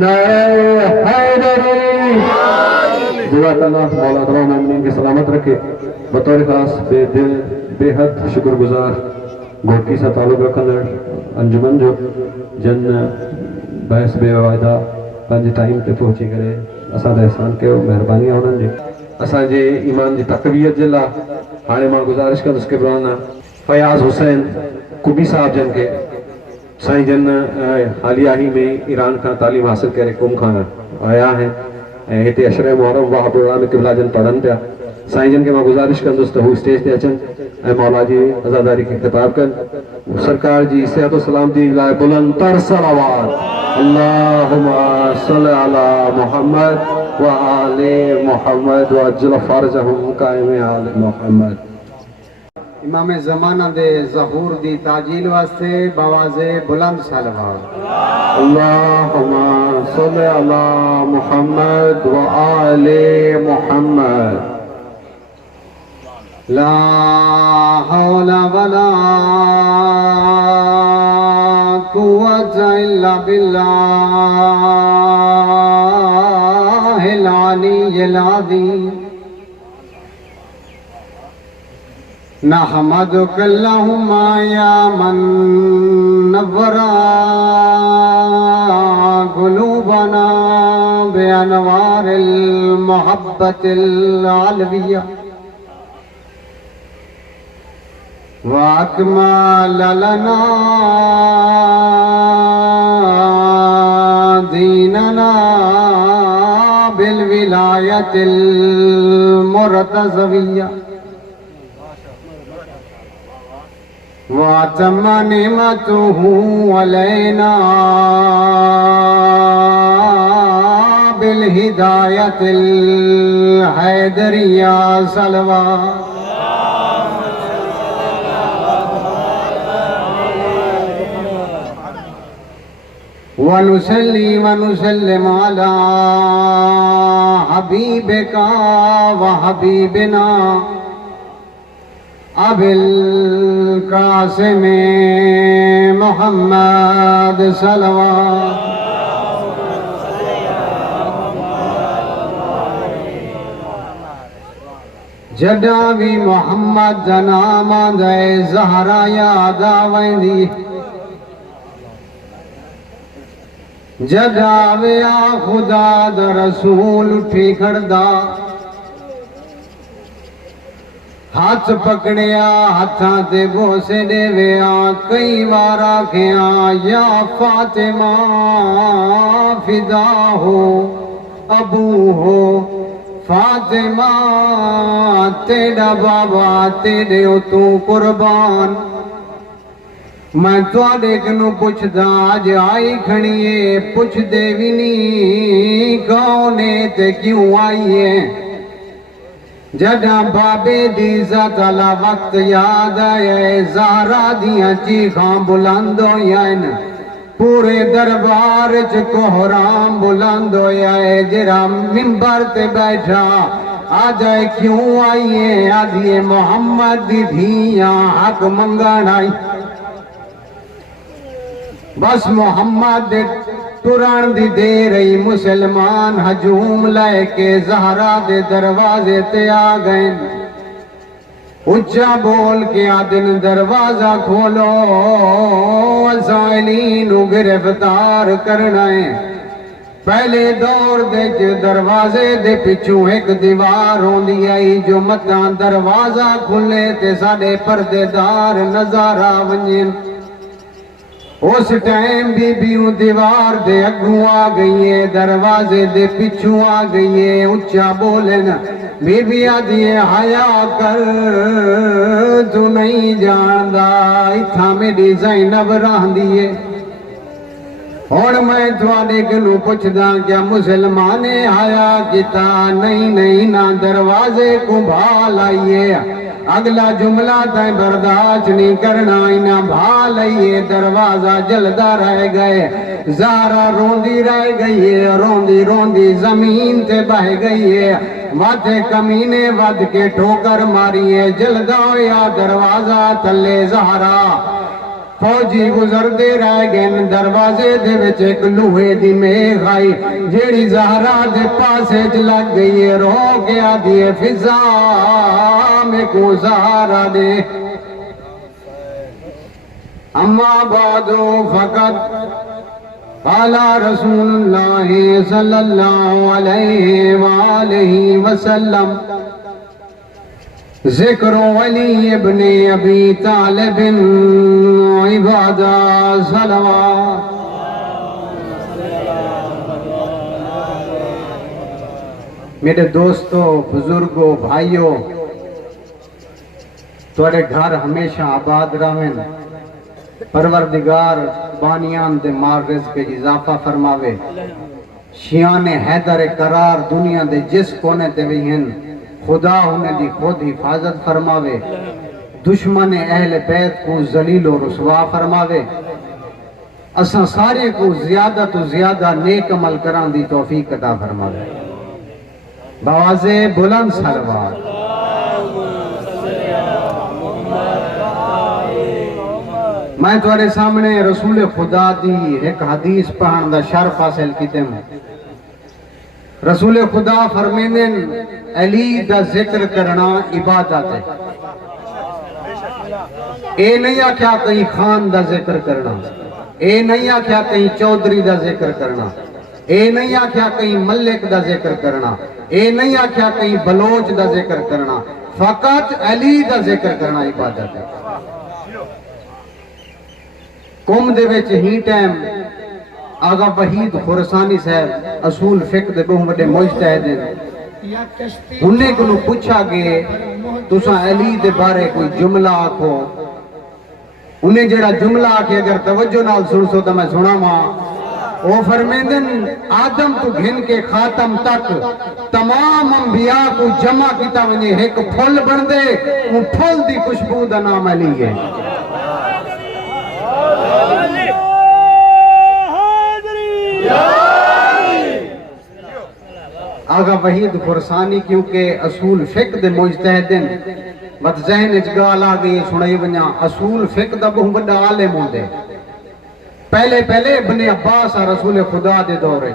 نعرہ حیدری۔ دعا اللہ مولا تمام مومنین کی سلامت رکھے۔ بطور خاص بے دل بے حد شکر گزار گھوٹکی سے تعلق رکھنے انجمن جو جن بحث بے وعدہ پنج ٹائم تے پہنچی کرے اساں دا احسان کیو مہربانی انہن جی اساں جے ایمان دی تقویت جلا ہانے ماں گزارش کر اس کے برانا فیاض حسین کبی صاحب جن کے سائیں جن حالیہ ہی میں ایران کا تعلیم حاصل کرے کم کھانا آیا ہیں ہیتے اشرح محرم واہ پروگرام قبلہ جن پڑھن پیا سائیں جن کے ماں گزارش کر دوست ہو اسٹیج تے اچن اے مولا جی عزاداری کی خطاب کر سرکار جی صحت و سلامتی لائے بلند تر صلوات اللہم صلی علی محمد و آل محمد و اجل فرجہم قائم آل محمد۔ امام زمانہ دے ظہور دی تاجیل واسطے بواز بلند صلوات اللہم صلی علی محمد و آل محمد۔ لا حول ولا قوة إلا بالله العلي العظيم نحمدك اللهم يا من نور قلوبنا بأنوار المحبة العلوية وأكمل لنا ديننا بالولاية المرتضوية وأتم نعمته علينا بالهداية الحيدرية صلوات ونصلي ونسلم على حبيبك وحبيبنا أبي القاسم محمد صلوات جڈا بھی محمد جنام دے زہرا یاد آویندی جڈا ویا خدا دا رسول اٹھی کھڑدا ہاتھ پکڑیا ہاتھاں تے بوسے دے ویا کئی بار آکھیا یا فاطمہ فدا ہو ابو ہو فاطمہ تیرا بابا تیرے تو قربان میں تواڈے کنوں پوچھدا اج آئی کھڑیے پوچھ دے وی نہیں کون تے کیوں آئیے جڈاں بابے دی ذات اللہ وقت یاد آئے زہرا دیاں چیخاں بلند ہوئیں پورے دربار چ کوہرام بلند ہوئے جرا منبر تے بیٹھا آج کیوں آئیے آدھیے محمد دی دھیاں حق منگن آئی بس محمد دے تران دی دے رہی مسلمان ہجوم لے کے زہرا دے دروازے تے آ گئے اچھا بول کے آدن دروازہ کھولو اسائلین گرفتار کرنا ہے پہلے دور دے دروازے دے پچھوں ایک دیوار ہوندی آئی جو متاں دروازہ کھلے تے ساڑے پردے دار نظارہ ونجن اس ٹائم بی بیوں دیوار دے اگوں آ گئیے دروازے دے پچھوں آ گئیے اچھا بولن بی بی آدھیے حیا کر تو نہیں جاندہ اتھا میری زینب رہن دیئے اور میں تواڈے کنوں پوچھدا کیا مسلمانے حیا کیتا نہیں نہ دروازے کو بھال آئیے اگلا جملہ تائیں برداشت نہیں کرنا انہاں بھال آئیے دروازہ جلدہ رہ گئے زہرا روندی رہ گئی ہے روندی زمین تے بہ گئی ہے ماتھے کمینے ود کے ٹھوکر ماری ہے جلدہ ہویا دروازہ تلے زہرا فوجی گزردے رہ گئے دروازے دے وچ ایک لوہے دی میخ آئی جیڑی زہرا دے پاسے چ لگ گئی رو کے آدھی فضا میں کو زہرا دے اما بعد فقط قال رسول اللہ صلی اللہ علیہ وآلہ وسلم ذکر علی ابن ابی طالب عبادہ صلوات. میرے دوستو بزرگوں بھائیوں تھوڑے گھر ہمیشہ آباد رہن پروردگار بانیان دے مال رزق کے اضافہ فرماوے شیان حیدر قرار دنیا دے جس کونے تے بھی ہیں خدا انہیں دی خود حفاظت فرماوے دشمن اہل بیت کو ذلیل و رسوا فرماوے اساں سارے کو زیادہ تو زیادہ نیک عمل کران دی توفیق عطا فرماوے بآواز بلند صلوات. میں تمہارے سامنے رسول خدا دی ایک حدیث پڑھن دا شرف حاصل کیتے ہیں. رسول خدا فرمیندن علی دا ذکر کرنا عبادت ہے. اے نہیں آکھیا کہیں خان دا ذکر کرنا, اے نہیں آکھیا کہیں چودھری دا ذکر کرنا, اے نہیں آکھیا کہیں ملک دا ذکر کرنا, اے نہیں آکھیا کہیں بلوچ دا ذکر کرنا, فقط علی دا ذکر کرنا عبادت ہے. قوم دے وچ ہی ٹائم آغا وحید خورسانی صاحب اصول فقہ دے بہت بڑے مجتہد ہیں انہیں کو پوچھا گئے تساں علی دے بارے کوئی جملہ آکھو. انہیں جڑا جملہ آکھے اگر توجہ نال سن سو تو میں سنا ماں وہ فرمیندن آدم تو گھن کے خاتم تک تمام انبیاء کو جمع کیتا ونجے ایک پھل بن دے وہ پھل دی خوشبو دا نام علی ہے. آغا وحید خورسانی کیونکہ اصول فقہ دے مجتہدن بد ذہن اچگال آگئی سنائی ونیا اصول فقہ دا بہت بڑا عالم ہوندے. پہلے ابن عباس رسول خدا دے دورے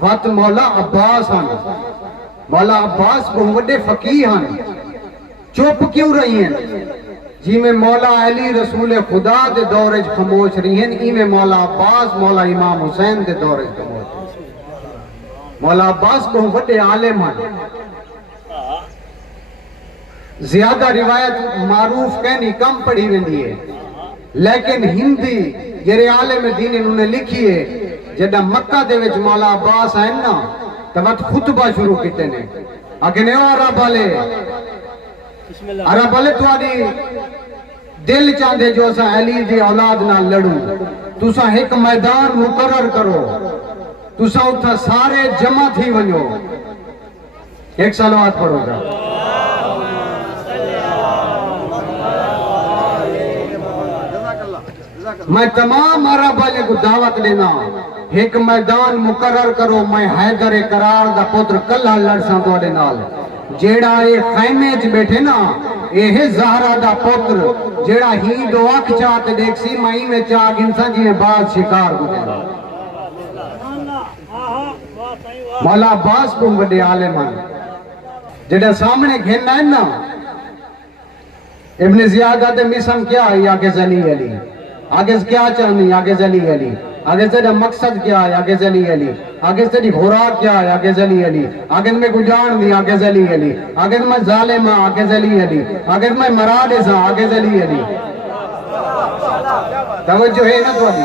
وقت مولا عباس ہیں مولا عباس بہت بڑے فقیہ ہیں چوپ کیوں رہی ہیں جی میں مولا علی رسول خدا دے دورے خموش رہی ہیں ای میں مولا عباس مولا امام حسین دے دورے خموش. مولا عباس بہت بڑے عالم ہیں زیادہ روایت معروف کہنی کم پڑھی ویندی ہے لیکن ہندی جڑے عالم دین انہوں نے لکھی ہے جڑا مکہ دے وچ مولا عباس ہیں نا تو وقت خطبہ شروع کیتے نے آگے نہیں عرب والے تھوڑی دل چاندے جو اسا علی دی اولاد نہ لڑوں تسا ایک میدان مقرر کرو تسا اتھا سارے جمع تھی ونجو ایک صلوات پڑھو گا. میں تمام عرب والے کو دعوت لینا ایک میدان مقرر کرو میں حیدر قرار دا پتر کلہ لڑساں توڑے نال جیڑا اے خیمے چ بیٹھے نا اے زہرا دا پتر جیڑا ہی دو اکھ چاہتے دیکھ سی مائی میں چاہ گنساں جی میں بعد شکار کو دینا. مولا عباس کو بڑے عالم ہیں جیڑا سامنے گھننا ہے نا ابن زیادہ دے مسم کیا ہے آگے علی علی آگے کیا چاہنی آگے علی علی آگے سے مقصد کیا ہے آگے علی علی آگے سے خوراک کیا ہے آگے علی علی آگے میں گجان دی آگے علی علی آگے میں ظالم ہاں آگے علی علی آگے میں مرادس ہاں آگے علی علی. توجہ ہے نا تو علی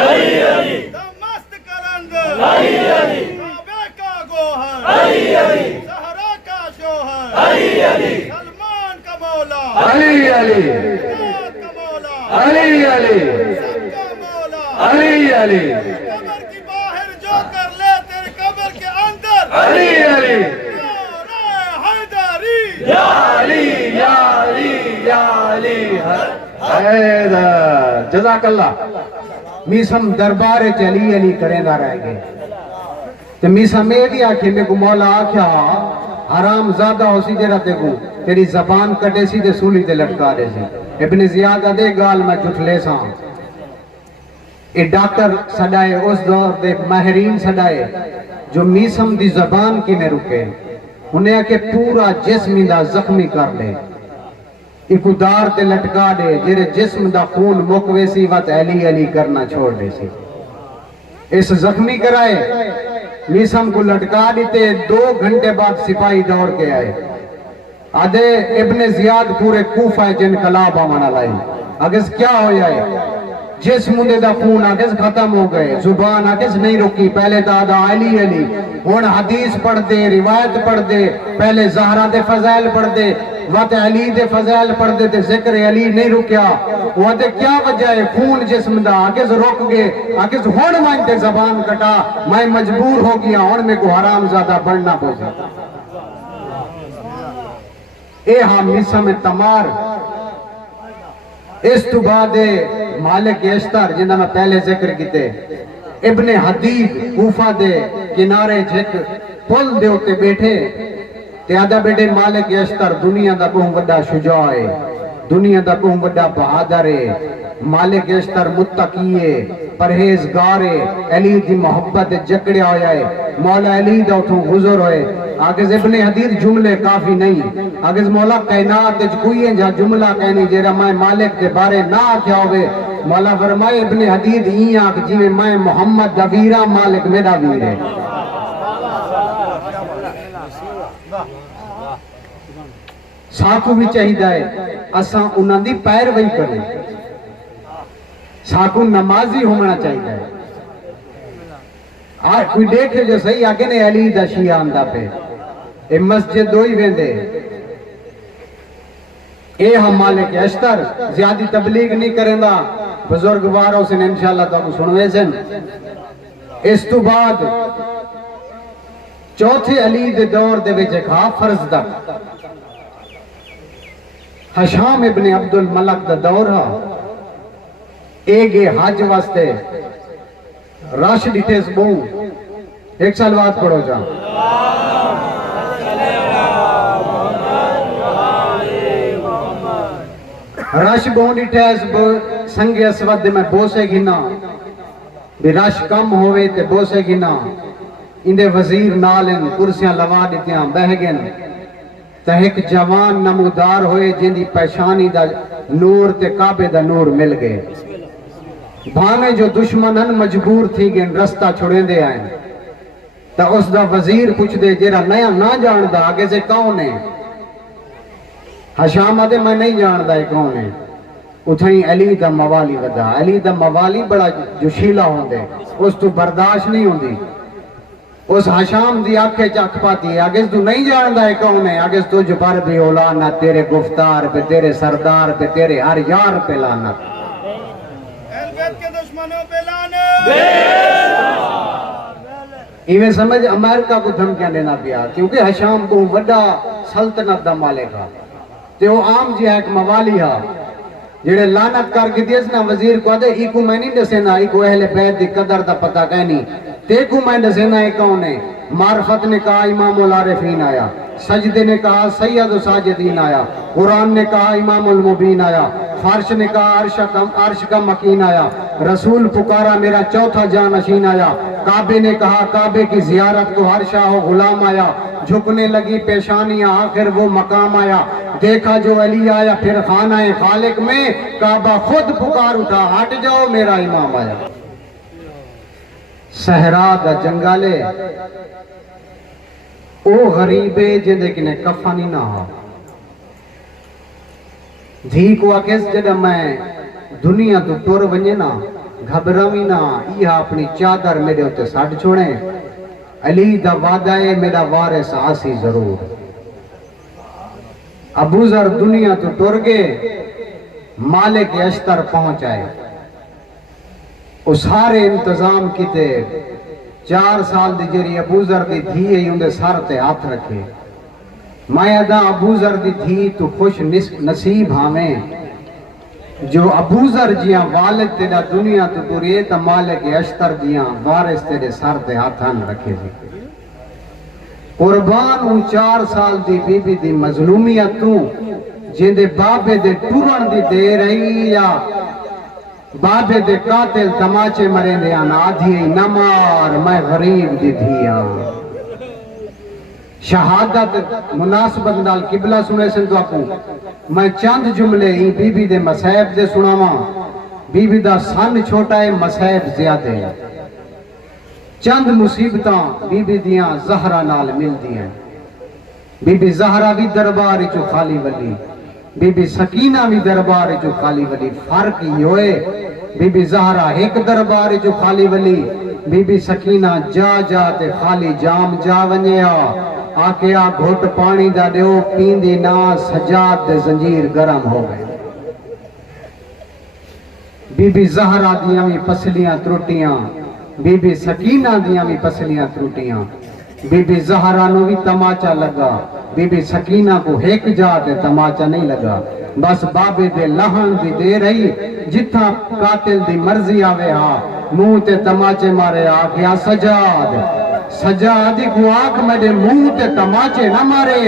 علی علی مست کلندر علی علی کعبہ کا گوہر علی علی زہرا کا شوہر علی علی سلمان کا مولا علی علی کا مولا علی علی سب کا مولا علی علی قبر کی باہر جو کر لے تیرے قبر کے اندر علی علی حیدری یا علی یا علی یا علی حیدر. جزاک اللہ. میسم دربار علی علی کریں گا رہ گئے تو میسم میں بھی آکھے میں کو مولا آکھیا حرام زیادہ ہو سی جرا تے کو تیری زبان کٹے سی تے سولی تے لٹکا دے سی ابن زیاد دے گال میں جھٹلے ساں اے ڈاکٹر سڈائے اس دور دے ماہرین سڈائے جو میسم دی زبان کی میں رکے انہیں کہ پورا جسم دا زخمی کر لے ایکو دار تے لٹکا دے جیرے جسم دا خون مکوے سی وقت علی علی کرنا چھوڑ دے سی اس زخمی کرائے میسم کو لٹکا دیتے 2 گھنٹے بعد سپاہی دوڑ کے آئے آدھے ابن زیاد پورے کوفہ جن کلاب آمانا لائی اگز کیا ہو جائے جسم دے دا خون آگز ختم ہو گئے زبان آگز نہیں رکی پہلے دادا علی علی ہون حدیث پڑھ دے روایت پڑھ دے پہلے زہرہ دے فضائل پڑھ دے وقت علی دے فضائل پڑھ دے تے ذکر علی نہیں رکیا وہ دے کیا وجہ ہے خون جسم دا آگز رک گئے آگز ہون مانتے زبان کٹا میں مجبور ہو گیا ہون میں کو حرام زیادہ بڑھنا پوچھا اے ہاں میسم تمار اس تو بعد مالک اشتر جنہاں میں پہلے ذکر کیتے ابن حدید کوفہ دے کنارے جھک پل دے ہوتے بیٹھے تے آدھا بیٹے مالک اشتر دنیا دا کوہم وڈا شجاع ہے دنیا دا کوہم وڈا بہادر ہے مالک اشتر متقی ہے پرہیزگار ہے علی دی محبت جکڑیا ہویا ہے مولا علی دا اتھوں گزر ہوئے آگز ابن حدید جملے کافی نہیں آگز مولا کائنات کوئی ہے جہاں جملہ کہنی جیرا میں مالک دے بارے نہ کیا ہوئے مولا فرمائے ابن حدید ہی آنکھ جیوے میں محمد دا ویرہ مالک میرا ویر ہے ساکو بھی چاہیے ہے اساں انہاں دی پیروی کریں ساکو نمازی ہونا چاہیے ہے کوئی دیکھے جو صحیح آگے نے علی دا شیعہ آندہ پہ اے مسجد دوئی ویندے اے ہم مالک اشتر زیادی تبلیغ نہیں کریں دا بزرگواروں سے انشاءاللہ تو کو سنوے سن اس تو بعد چوتھے علی دے دور دے وچ کھا فرض دا حشام ابن عبد الملک دا دور ہا ایگے حج واسطے راش ڈیٹیس بہوں ایک سال بعد پڑھو جا راش بہوں ڈیٹیس سنگ اسود میں بوسے گھنا بھی راش کم ہوئے تے بوسے گھنا اندے وزیر نالن کرسیاں لوا دیتیاں بہگن تا ایک جوان نمودار ہوئے جن دی پیشانی دا نور تے کعبے دا نور مل گئے بھانے جو دشمنن مجبور تھی گئن رستہ چھوڑیں دے آئیں تا اس دا وزیر پوچھ دے جیرا نیا نہ جان دا آگے سے کون ہے حشام آدھے میں نہیں جان دا ہے کون ہے اتھائیں علی دا موالی ودا علی دا موالی بڑا جوشیلہ ہوں دے اس تو برداشت نہیں ہوں دی اس حشام دی آنکھیں چاک پاتی ہے آگے تو نہیں جان دا ہے کون ہے آگے تو جو پر بھی اولانا تیرے گفتار پہ تیرے سردار پہ تیرے ہر یار پہ لانا ایویں سمجھ امریکہ کو دھمکیاں دینا پیا کیونکہ حشام کو وڈا سلطنت دا مالک ہے تے وہ عام جی ایک موالی ہے جڑے لعنت کر کے دیس نا وزیر کو دے ایکو میں نہیں دسینا ایکو اہل بیت دی قدر دا پتہ کہنی تے کو میں دسینا ایک کون ہے معرفت نے کہا امام العارفین آیا سجدے نے کہا سید ساجدین آیا قرآن نے کہا امام المبین آیا فرش نے کہا عرش کا مکین آیا رسول پکارا میرا چوتھا جانشین آیا کعبے نے کہا کعبے کی زیارت کو ہر شاہ و غلام آیا جھکنے لگی پیشانیاں آخر وہ مقام آیا دیکھا جو علی آیا پھر خانہ خالق میں کعبہ خود پکار اٹھا ہٹ جاؤ میرا امام آیا صحرا دا جنگالے او غریبے جندے کنے کفانی نہ ہو دھی کو آکس جدہ میں دنیا تو ٹور ونجے نا گھبرامی نا یہ اپنی چادر میرے ہوتے ساڑھ چھوڑیں علی دا وعدہ ہے میرا وارث آسی ضرور ابو ذر دنیا تو ٹور گئے مالک اشتر پہنچ آئے وہ سارے انتظام کیتے 4 سال دی جری ابو ذر دی دھی ہے اندے سار تے ہاتھ رکھے میں ادا ابو ذر دی دھی تو خوش نصیب ہمیں جو ابو ذر جیاں والد تیرا دنیا تو ٹوریے تا مالک اشتر جیاں وارث تیرے سار تے ہاتھاں رکھے قربان ہوں 4 سال دی بی بی دی مظلومیت تو جندے بابے دے ٹورن دی دے رہی یا بابے دے قاتل تماچے مرے دے آدھی نمار میں غریب دی دھیاں شہادت مناسبت نال قبلہ سنے سن تو اپو میں چند جملے ہی بی بی دے مسائب دے سناواں بی بی دا سن چھوٹا ہے مسائب زیادہ ہے چند مصیبتاں بی بی دیاں زہرہ نال مل دیاں بی بی زہرہ بھی دربار چو خالی ولی بی بی سکینہ بھی دربار چو خالی ولی فرق ہی ہوئے بی بی زہرہ ایک دربار چو خالی ولی بی بی سکینہ جا جا تے خالی جام جا ونیا آکے آ گھوٹ پانی دا دیو پیندی نا سجاد دے زنجیر گرم ہو گئے بی بی زہرہ دیاں بھی پسلیاں تروٹیاں بی بی سکینہ دیاں بھی پسلیاں تروٹیاں بی بی زہرہ نو بھی تماچا لگا بی بی سکینہ کو ایک جا دے تماچا نہیں لگا بس بابے دے لہن دی دے رہی جتھا قاتل دی مرضی آوے ہاں منہ تے تماچے مارے آگیا سجاد سجادی کو آنکھ میرے منہ تے تماچے نہ مارے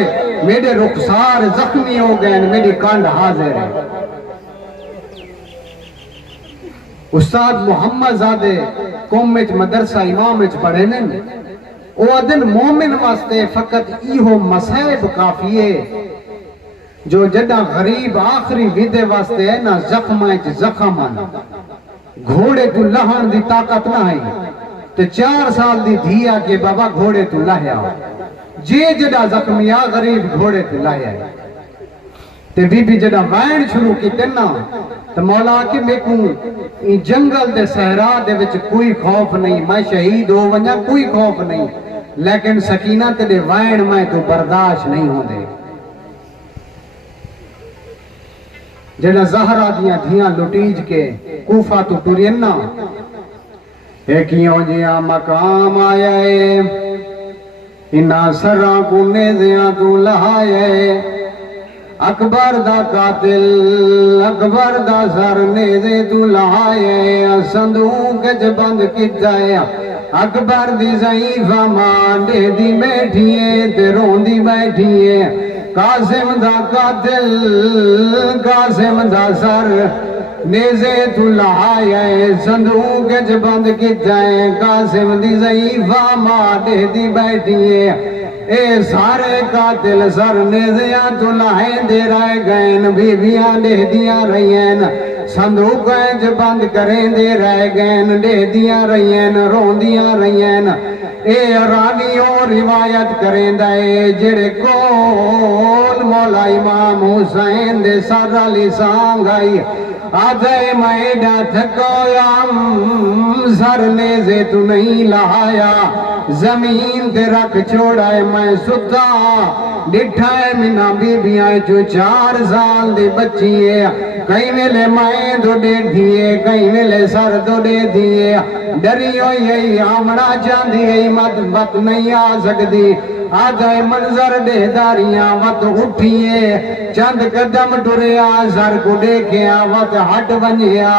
میرے رخسار زخمی ہو گئے میری کانڈ حاضر ہے استاد محمد زادے قومچ مدرسہ امامچ پڑھے نے او ادن مومن واسطے فقط ایہو مسائب کافیے جو جڑا غریب آخری ویدے واسطے ہے نا زخمائچ زخمان گھوڑے تو لہن دی طاقت نہ ہے تو 4 سال دی دھیا کے بابا گھوڑے تو لہیا جے جڑا زخمیا غریب گھوڑے تو لہیا ہے تے بی بی جڑا وائن شروع کی تینا تو مولا کہ میں کو جنگل دے صحرا دے وچ کوئی خوف نہیں میں شہید ہو ونجا کوئی خوف نہیں لیکن سکینہ تے وائن میں تو برداشت نہیں ہوں دے جڑا زہرہ دیاں دھیاں لٹیج کے کوفہ تو ٹوریننا ایکیوں جیاں مقام آیا ہے انہا سرہ کو نیزیاں تو لہائے اکبر دا قاتل اکبر دا سر نیزے تو لہائے صندوق چ بند کیتا ہے اکبر دی ضعیفہ ماں دے دی بیٹھیے تے رون دی بیٹھیے قاسم دا قاتل قاسم دا سر نیزے تو لہائے صندوق چ بند کیتا ہے قاسم دی ضعیفہ ماں دے دی بیٹھیے اے سارے قاتل سر نیزیاں تو لہائیں دے رائے گئن بیویاں دے دیاں رہین صندوق چ بند کریں دے رائے گئن دے دیاں رہین رون دیاں رہین اے راویوں روایت کریں دے جڑے کول مولا امام حسین دے سارا لسان گئی آدھے میڈا تھکویام سر نیزے تو نہیں لہایا زمین تے رکھ چھوڑائے میں ستا ڈٹھائے منا بی بیاں جو 4 سال دے بچیے کئی ملے میں دو دے دیئے کئی ملے سر دو دے دیئے ڈریو یہی آمڑا چاندی یہی مت نہیں آ سکتی آدھے منظر دے داریاں وقت اٹھئے چند قدم ٹریا سر کو دیکھیا وقت ہٹ بنیا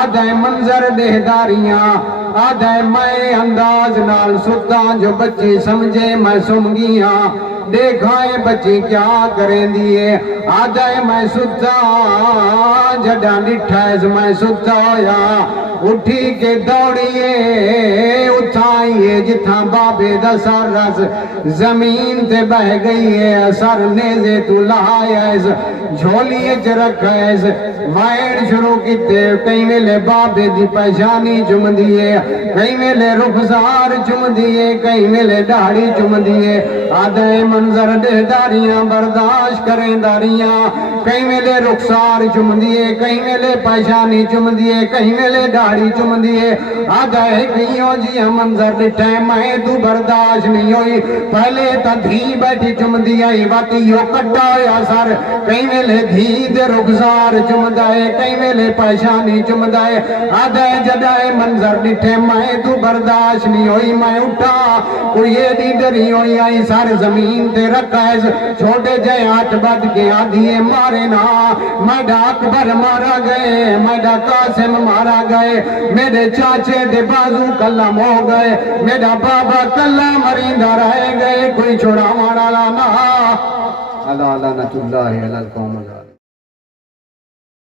آدھے منظر دے داریاں آدھے میں انداز نال ستا جو بچی سمجھے میں سم گیا دیکھائے بچی کیا کریں دیئے آدھے میں ستا جڑا ڈٹھائز میں ستا ہویا اٹھی کے دوڑیے اٹھائیے جتھاں بابے دا سر رس زمین تے بہ گئی ہے سر نیزے تو لہائیز جھولیے چ رکھائیز وائن شروع کیتے کئی ملے بابے دی پہچانی چم دیئے کئی ملے رخسار چم دیئے کئی ملے داڑھی چم دیئے آدھے منظر دے داریاں برداشت کریں داریاں کئی ملے رخسار چم دیئے کئی ملے پہچانی چم دیئے کئی ملے داڑھی چم دیئے آدھے کئیوں جی منظر ڈٹھے میں تو برداشت نہیں ہوئی پہلے تا دھی بیٹھی چم دیئے واتیوں کٹا یا سر کئی ملے دھی دے رخسار چم دائے کئی ملے پہچانی چم دائے آدھے جدائے منظر ڈٹھے میں تو برداشت نہیں ہوئی میں اٹھا کوئی دی ڈری ہوئی آئی سر زمین تے رکھائز چھوٹے جائے ہاتھ بد کے آدھیے مارے نا میڈا اکبر مارا گئے میڈا قاسم مارا گئے میرے چاچے دے بازو کلم ہو گئے میرا بابا کلہ مریندہ رہ گئے کوئی چھوڑا مارا لانا اللہ لعنت اللہ علی القوم